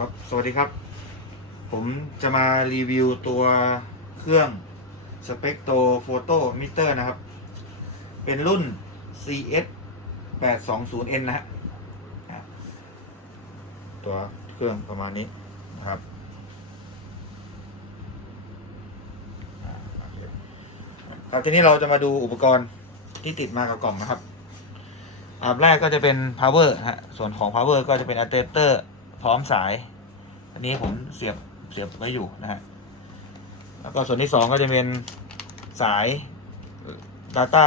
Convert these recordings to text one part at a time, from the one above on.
ครับสวัสดีครับ ผมจะมารีวิวตัวเครื่อง Spectro Photo Meter นะครับ เป็นรุ่น CS 820N นะฮะตัวเครื่องประมาณนี้นะครับครับทีนี้เราจะมาดูอุปกรณ์ที่ติดมากับกล่องนะครับอันแรกก็จะเป็น power ฮะส่วนของ power ก็จะเป็น adapter พร้อมสาย อันนี้ผมเสียบเสียบไว้อยู่นะฮะแล้วก็ส่วนที่สองก็จะเป็นสาย data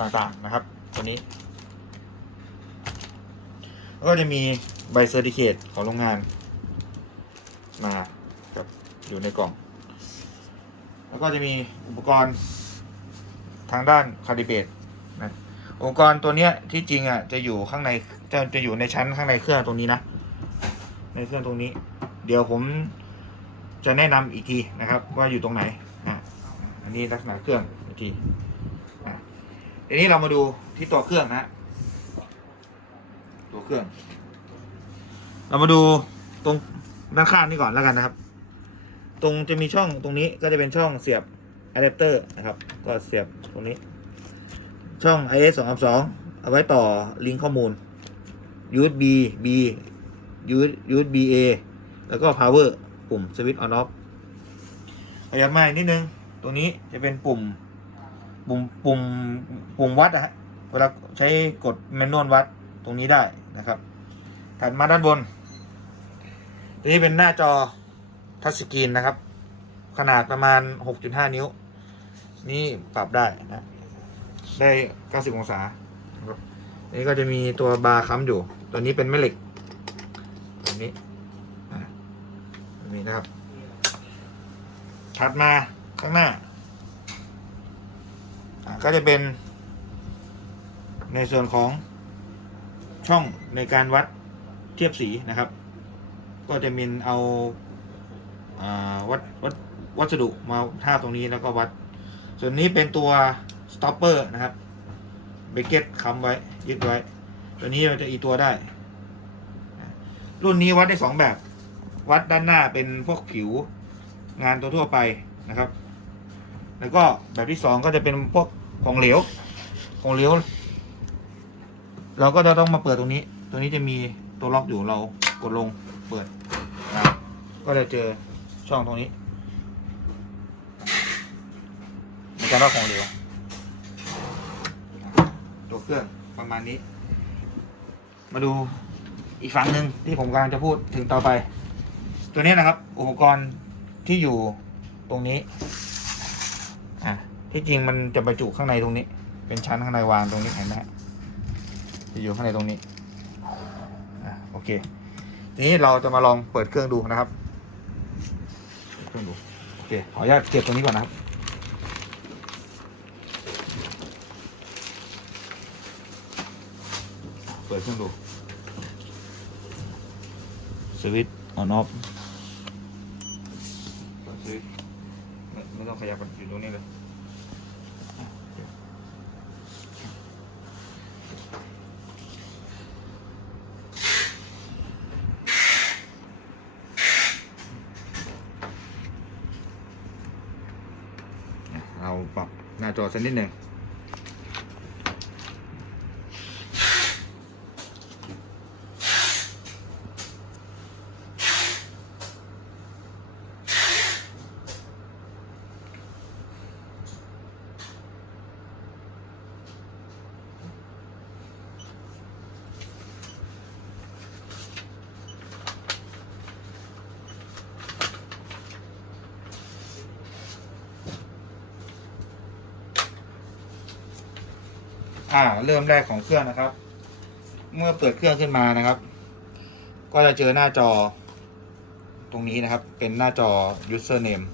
ต่างๆนะครับ ตัวนี้ แล้วก็จะมีใบเซอร์ติเคตของโรงงาน มากับอยู่ในกล่อง แล้วก็จะมีอุปกรณ์ทางด้านคาลิเบตนะอุปกรณ์ตัวเนี้ยที่จริงอะจะอยู่ข้างในจะจะอยู่ในชั้นข้างในเครื่องตรงนี้นะ ในเครื่องตรงนี้ เดี๋ยวผมจะแนะนำอีกทีนะครับ ว่าอยู่ตรงไหนอะอันนี้ลักษณะเครื่องอีกทีอะทีนี้เรามาดูที่ตัวเครื่องนะตัวเครื่อง เรามาดูตรงด้านข้างนี่ก่อนแล้วกันนะครับ ตรงจะมีช่องตรงนี้ก็จะเป็นช่องเสียบอะแดปเตอร์นะครับ ก็เสียบตรงนี้ ช่อง IS 2 2เอาไว้ต่อลิงก์ข้อมูล USB B USB A แล้วก็ power ปุ่ม switch on off ขยับมาอีกนิดนึง ตรงนี้จะเป็นปุ่ม ปุ่ม ปุ่ม ปุ่มวัดนะฮะ เวลาใช้กดแมนนวลวัดตรงนี้ได้นะครับ ถัดมาด้านบน ตัวนี้เป็นหน้าจอทัชสกรีนนะครับ ขนาดประมาณ 6.5 นิ้ว นี่ปรับได้นะ ได้ 90 องศานะครับอันนี้ก็จะมีตัวบาร์ค้ำอยู่ ตัวนี้เป็นแม่เหล็กตัวนี้อะตัว นี้นะครับ ถัดมาข้างหน้า ก็จะเป็น ในส่วนของช่องในการวัดเทียบสีนะครับ ก็จะมีเอาอาวัดวัดวัสดุมาท่าตรงนี้แล้วก็วัด ส่วนนี้เป็นตัว stopper นะครับเบเกตค้ำไว้ยึดไว้ ตัวนี้เราจะอีตัวได้ รุ่นนี้วัดได้สองแบบ วัดด้านหน้าเป็นพวกผิวงานตัวทั่วไปนะครับ แล้วก็แบบที่สองก็จะเป็นพวกของเหลว ของเหลว เราก็จะต้องมาเปิดตรงนี้ ตัวนี้จะมีตัวล็อกอยู่เรากดลงเปิดนะก็จะเจอช่องตรงนี้ในการวัดของเหลว ตัวเครื่องประมาณนี้ มาดูอีกฝั่งหนึ่งที่ผมกำลังจะพูดถึงต่อไป ตัวนี้นะครับ อุปกรณ์ที่อยู่ตรงนี้อะที่จริงมันจะบรรจุข้างในตรงนี้ เป็นชั้นข้างในวางตรงนี้เห็นไหมฮะจะอยู่ข้างในตรงนี้อะโอเค ทีนี้เราจะมาลองเปิดเครื่องดูนะครับเปิดเครื่องดูโอเคขออนุญาตเก็บตรงนี้ก่อนนะครับเปิดเครื่องดูสวิตช์ออนอฟสวิตช์ไม่ไม่ต้อง ขยับมันอยู่ตรงนี้เลยเคอะเราปรับหน้าจอสักนิดหนึ่ง อ่า เริ่มแรกของเครื่องนะครับ เมื่อเปิดเครื่องขึ้นมานะครับ ก็จะเจอหน้าจอ ตรงนี้นะครับ เป็นหน้าจอ username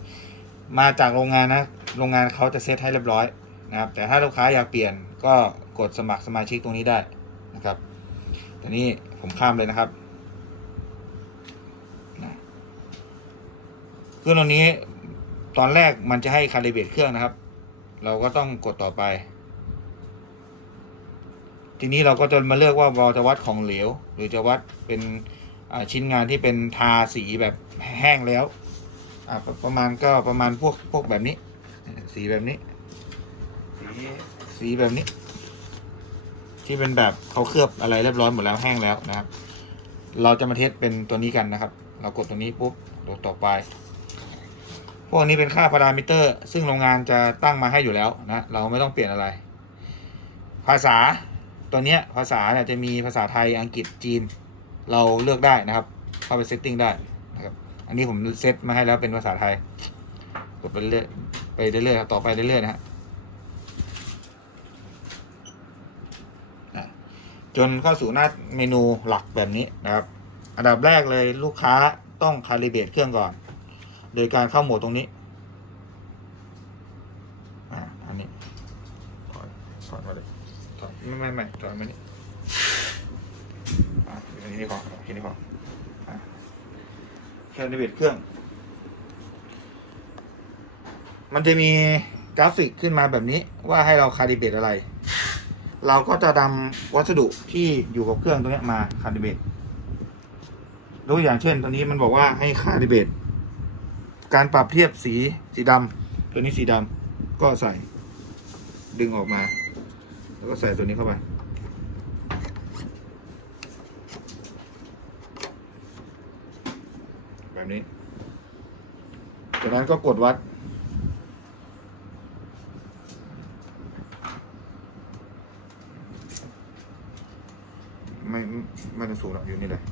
มาจากโรงงานนะ โรงงานเขาจะเซตให้เรียบร้อยนะครับ แต่ถ้าลูกค้าอยากเปลี่ยนก็กดสมัครสมาชิกตรงนี้ได้นะครับแต่นี้ผมข้ามเลยนะครับเครื่องตรงนี้ตอนแรกมันจะให้คาลิเบตเครื่องนะครับ เราก็ต้องกดต่อไป ทีนี้เราก็จะมาเลือกว่าเราจะวัดของเหลว หรือจะวัดเป็นชิ้นงานที่เป็นทาสีแบบแห้งแล้วประประมาณก็ประมาณพวกพวกแบบนี้ สีแบบนี้ สีสีแบบนี้ ที่เป็นแบบเขาเคลือบอะไรเรียบร้อยหมดแล้วแห้งแล้วนะครับ เราจะมาเทสเป็นตัวนี้กันนะครับ เรากดตัวนี้ปุ๊บตัวต่อไป พวกนี้เป็นค่าพารามิเตอร์ ซึ่งโรงงานจะตั้งมาให้อยู่แล้วนะ เราไม่ต้องเปลี่ยนอะไร ภาษา ตัวเนี้ยภาษาเนี่ยจะมีภาษาไทยอังกฤษจีน เราเลือกได้นะครับ เข้าไปเซตติ้งได้นะครับ อันนี้ผมเซตมาให้แล้วเป็นภาษาไทยกดไปเรื่อยไปเรื่อยๆต่อไปเรื่อยๆนะฮะจนเข้าสู่หน้าเมนูหลักแบบนี้นะครับ อันดับแรกเลยลูกค้าต้องคาลิเบตเครื่องก่อน โดยการเข้าโหมดตรงนี้ อ่า อันนี้ถอยถอยมาเลยถอย ไม่ไม่ไม่ถอยมานี่อ่าอันนี้พอโอเคนี่พออ่คาลิเบรตเครื่อง มันจะมีกราฟิกขึ้นมาแบบนี้ว่าให้เราคาลิเบรตอะไร เราก็จะนำวัสดุที่อยู่กับเครื่องตัวเนี้มาคาลิเบรตยกอย่างเช่นตัวนี้มันบอกว่าให้คาลิเบรตการปรับเทียบสีสีดำตัวนี้สีดำก็ใส่ดึงออกมา แล้วก็ใส่ตัวนี้เข้าไป แบบนี้ จากนั้นก็กดวัด ไม่ไม่ไม่ต้องสูงหรอกอยู่นี่เลย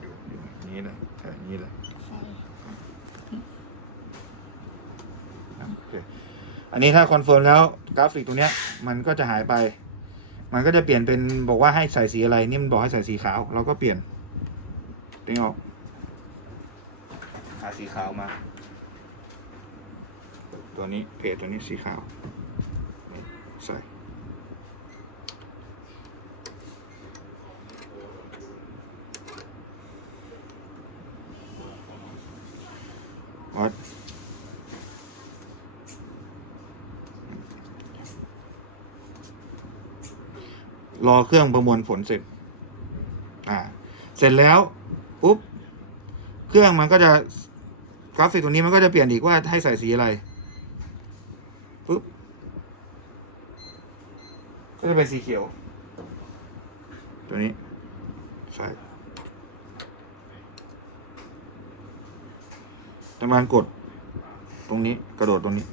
อยู่อยู่อย่างนี้เลยแค่อย่างนี้เลยใส่โอเคอันนี้ถ้าคอนเฟิร์มแล้วกราฟิกตัวเนี้ย มันก็จะหายไป มันก็จะเปลี่ยนเป็นบอกว่าให้ใส่สีอะไรนี่มันบอกให้ใส่สีขาว เราก็เปลี่ยนดึงออกหาสีขาวมา ตัวนี้เพจตัวนี้สีขาว ใส่ วัด รอเครื่องประมวลผลเสร็จ อ่า เสร็จแล้วปุ๊บ เครื่องมันก็จะกราฟิกตัวนี้มันก็จะเปลี่ยนอีกว่าให้ใส่สีอะไรปุ๊บ ก็จะเป็นสีเขียว ตัวนี้ ใส่ทำการกดตรงนี้กระโดดตรงนี้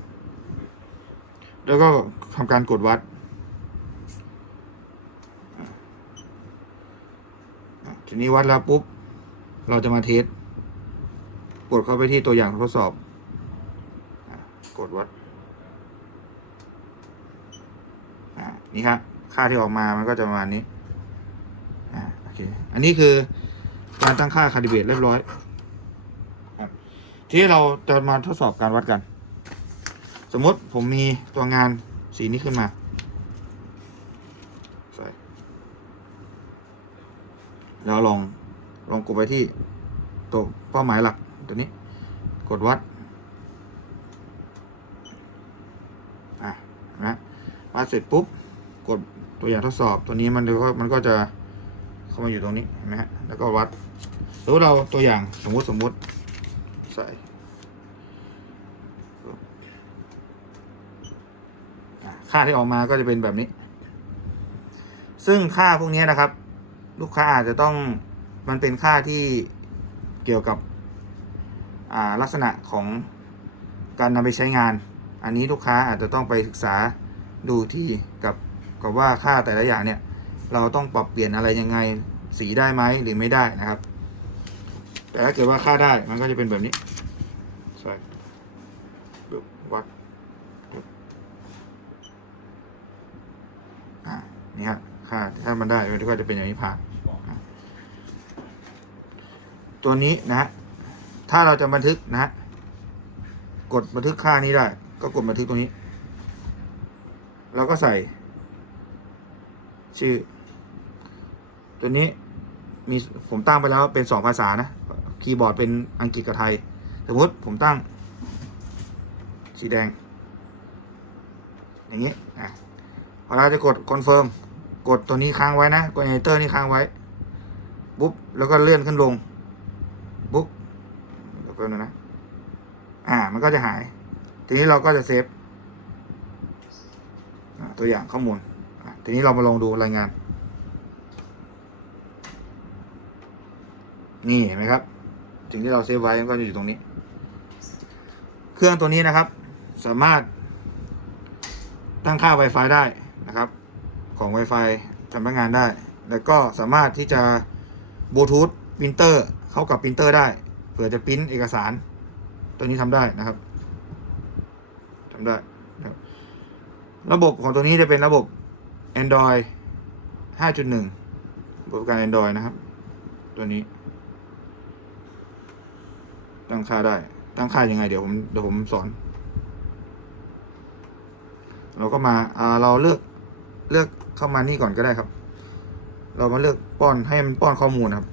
แล้วก็ทำการกดวัด อะ ทีนี้วัดแล้วปุ๊บ เราจะมาเทสกดเข้าไปที่ตัวอย่างทดสอบ กดวัดนี่ครับค่าที่ออกมามันก็จะประมาณนี้อ่าโอเคอันนี้คือการตั้งค่าคาลิเบตเรียบร้อยครับทีนี้เราจะมาทดสอบการวัดกัน สมมติผมมีตัวงานสีนี้ขึ้นมา ใส่ แล้วลองลองกดไปที่ตัวเป้าหมายหลักตัวนี้ กดวัดอะนะวัดเสร็จปุ๊บกดตัวอย่างทดสอบตัวนี้มันก็มันก็จะเข้ามาอยู่ตรงนี้เห็นไหมฮะแล้วก็วัดแล้วเราตัวอย่างสมมุติสมมุติใส่ค่าที่ออกมาก็จะเป็นแบบนี้ ซึ่งค่าพวกนี้นะครับ ลูกค้าอาจจะต้องมันเป็นค่าที่เกี่ยวกับลักษณะของการนำไปใช้งาน อันนี้ลูกค้าอาจจะต้องไปศึกษาดูที่กับกับว่าค่าแต่ละอย่างเนี่ยเราต้องปรับเปลี่ยนอะไรยังไงสีได้ไหมหรือไม่ได้นะครับ แต่ถ้าเกิดว่าค่าได้มันก็จะเป็นแบบนี้ใส่วัดอ่านี่ฮะค่าถ้ามันได้มันก็จะเป็นอย่างนี้ผ่าน ตัวนี้นะฮะถ้าเราจะบันทึกนะฮะกดบันทึกค่านี้ได้ ก็กดบันทึกตรงนี้ แล้วก็ใส่ ชื่อ ตัวนี้มีผมตั้งไปแล้วเป็นสองภาษานะ คีย์บอร์ดเป็นอังกฤษกับไทย สมมติผมตั้ง สีแดง อย่างนี้อะพอเราจะกดคอนเฟิร์มกดตัวนี้ค้างไว้นะ กดเอเตอร์นี่ค้างไว้ ปุ๊บ แล้วก็เลื่อนขึ้นลง แล้วก็นะนะ อ่า มันก็จะหาย ทีนี้เราก็จะเซฟตัวอย่างข้อมูล ทีนี้เรามาลองดูรายงาน นี่เห็นไหมครับ สิ่งที่เราเซฟไว้มันก็จะอยู่ตรงนี้ เครื่องตัวนี้นะครับ สามารถตั้งค่า Wi-Fi ได้นะครับ ของ Wi-Fi ทำงานได้ แล้วก็สามารถที่จะบลูทูธปรินเตอร์เข้ากับปรินเตอร์ได้ เผื่อจะปริ้นเอกสาร ตัวนี้ทำได้นะครับทำได้นะครับ ระบบของตัวนี้จะเป็นระบบ Android 5.1บริการ Android นะครับ ตัวนี้ ตั้งค่าได้ ตั้งค่ายังไง เดี๋ยวผมเดี๋ยวผมสอน เราก็มาอ่าเราเลือกเลือกเข้ามานี่ก่อนก็ได้ครับ เรามาเลือกป้อนให้มันป้อนข้อมูลนะครับ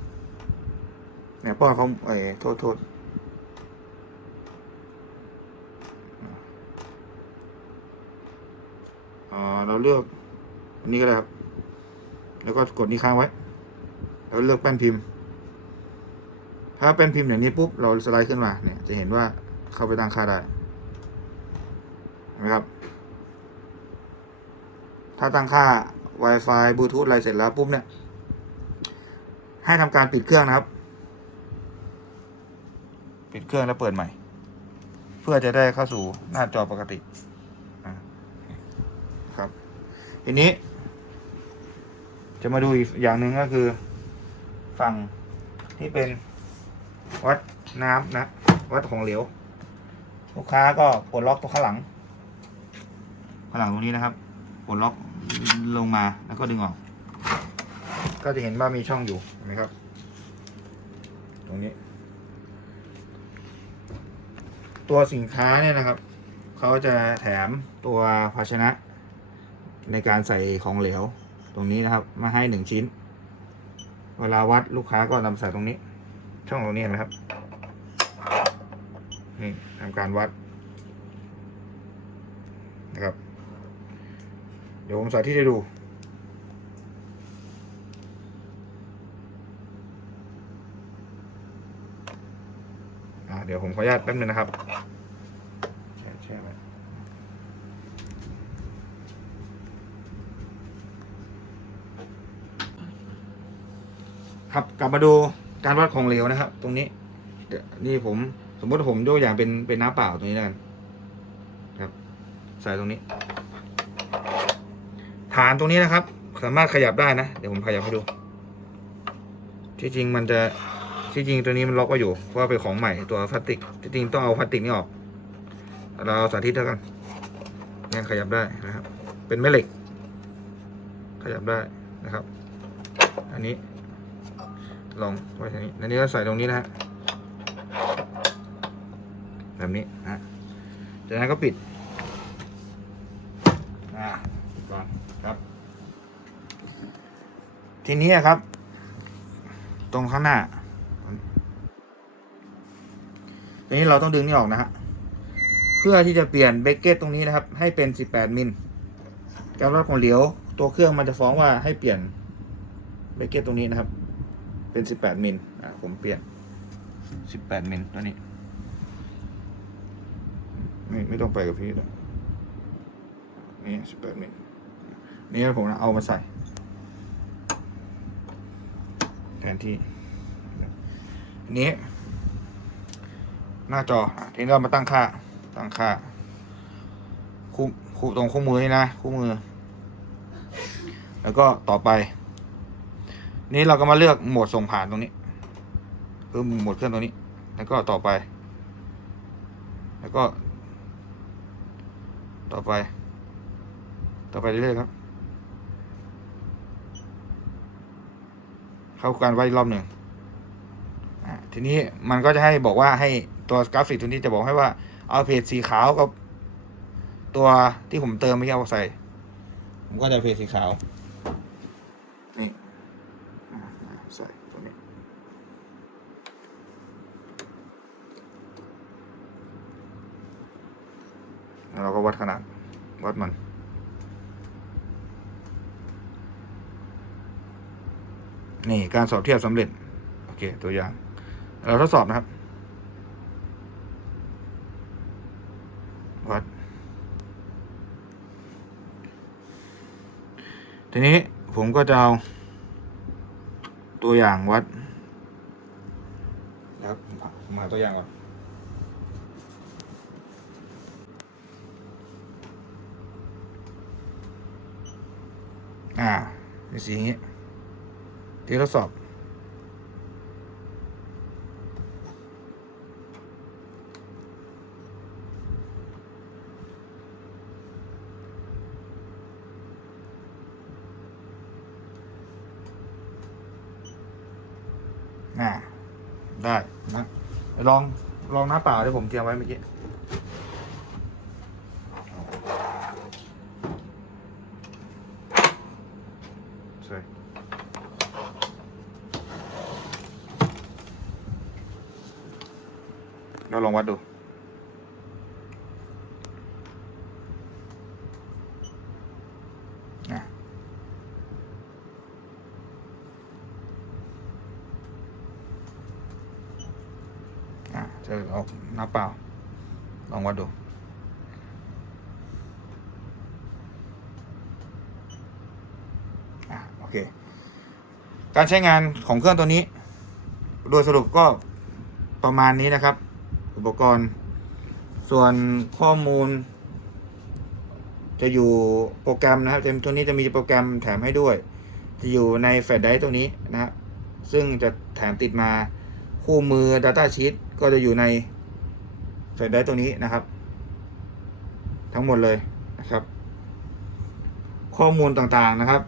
เนี่ยป้อนข้อมเอ้ยโทษโทษอ่าเราเลือกอันนี้ก็ได้ครับ แล้วก็กดนี้ค้างไว้ แล้วเลือกแป้นพิมพ์ ถ้าแป้นพิมพ์อย่างนี้ปุ๊บ เราสไลด์ขึ้นมาเนี่ยจะเห็นว่าเข้าไปตั้งค่าได้เห็นไหมครับ ถ้าตั้งค่า Wi-Fi บลูทูธอะไรเสร็จแล้วปุ๊บเนี่ย ให้ทำการปิดเครื่องนะครับ ปิดเครื่องแล้วเปิดใหม่ เพื่อจะได้เข้าสู่หน้าจอปกติอะครับ ทีนี้ จะมาดูอีกอย่างหนึ่งก็คือ ฝั่งที่เป็นวัดน้ำนะ วัดของเหลว ลูกค้าก็ปลดล็อกตัวข้างหลัง ข้างหลังตรงนี้นะครับปลดล็อกลงมาแล้วก็ดึงออก ก็จะเห็นว่ามีช่องอยู่เห็นไหมครับ ตรงนี้ ตัวสินค้าเนี่ยนะครับเขาจะแถมตัวภาชนะ ในการใส่ของเหลวตรงนี้นะครับ มาให้หนึ่งชิ้น เวลาวัดลูกค้าก็นำใส่ตรงนี้ ช่องตรงนี้นไหมครับนี่ทำการวัดนะครับ เดี๋ยวผมสาธิตให้ดู เดี๋ยวผมขออนุญาตแป๊บนึงนะครับแช่แช่ไว้ครับกลับมาดูการวัดของเหลวนะครับ ตรงนี้นี่ผมสมมติผมยกอย่างเป็นเป็นน้ำเปล่าตรงนี้แล้วกันครับ ใส่ตรงนี้ ฐานตรงนี้นะครับ สามารถขยับได้นะ เดี๋ยวผมขยับให้ดู ที่จริงมันจะ ที่จริงตัวนี้มันล็อกไว้อยู่เพราะว่าเป็นของใหม่ตัวพลาสติกที่จริงต้องเอาพลาสติกนี่ออก เราเอาสาธิตแล้วกันเนี่ยขยับได้นะครับ เป็นแม่เหล็ก ขยับได้นะครับ อันนี้ ลองไว้ทางนี้อันนี้ก็ใส่ตรงนี้นะฮะแบบนี้นะจากนั้นก็ปิดอ่าปิดก่อนครับ ทีนี้ครับ ตรงข้างหน้า ทีนี้เราต้องดึงนี่ออกนะฮะ เพื่อที่จะเปลี่ยนเบรกเกตตรงนี้นะครับ ให้เป็น 18 มิลการวัดของเหลวตัวเครื่องมันจะฟ้องว่าให้เปลี่ยนเบรกเกตตรงนี้นะครับ เป็น 18 มิลอ่าผมเปลี่ยน 18 มิลตัวนี้ ไม่ไม่ต้องไปกับพี่แล้วนี่ 18 มิลนี่ผมเอามาใส่แทนที่นนี้ หน้าจอทีนี้เรามาตั้งค่า ตั้งค่า คู่คู่ตรงคู่มือนี่นะ คู่มือ แล้วก็ต่อไป นี้เราก็มาเลือกโหมดส่งผ่านตรงนี้คือโหมดเครื่องตรงนี้ แล้วก็ต่อไป แล้วก็ ต่อไป ต่อไปเรื่อยๆครับ เข้าการไว้รอบหนึ่งทีนี้มันก็จะให้บอกว่าให้ ตัวกราฟิกตัวนี้จะบอกให้ว่าเอาเพจสีขาวกับตัวที่ผมเติมไม่เอาใส่ ผมก็จะเพจสีขาว นี่ใส่ตัวนี้ แล้วเราก็วัดขนาด วัดมันนี่การสอบเทียบสำเร็จ โอเค ตัวอย่าง เราทดสอบนะครับ วัด ทีนี้ผมก็จะเอา ตัวอย่างวัดนะครับผมหาตัวอย่างก่อนอ่าเป็นสีอย่างนี้ที่ทดสอบ อ่า ได้นะลองลองน้ำเปล่าที่ผมเตรียมไว้เมื่อกี้ใช่เราลองวัดดูอะ อะ จะเอาน้ำเปล่า ลองวัดดูอะโอเค การใช้งานของเครื่องตัวนี้ โดยสรุปก็ประมาณนี้นะครับ อุปกรณ์ ส่วนข้อมูล จะอยู่โปรแกรมนะครับตัวนี้จะมีโปรแกรมแถมให้ด้วย จะอยู่ในแฟลชไดรฟ์ตัวนี้นะฮะซึ่งจะแถมติดมา คู่มือ Data Sheet ก็จะอยู่ในแฟลชไดรฟ์ตัวนี้นะครับ ทั้งหมดเลยนะครับ ข้อมูลต่างๆนะครับ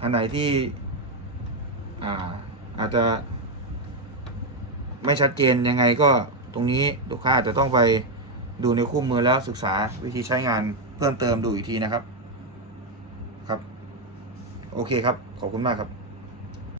อันไหนที่อาอาจจะไม่ชัดเจนยังไงก็ตรงนี้ลูกค้าอาจจะต้องไปดูในคู่มือแล้วศึกษาวิธีใช้งานเพิ่มเติมดูอีกทีนะครับครับ โอเคครับ ขอบคุณมากครับ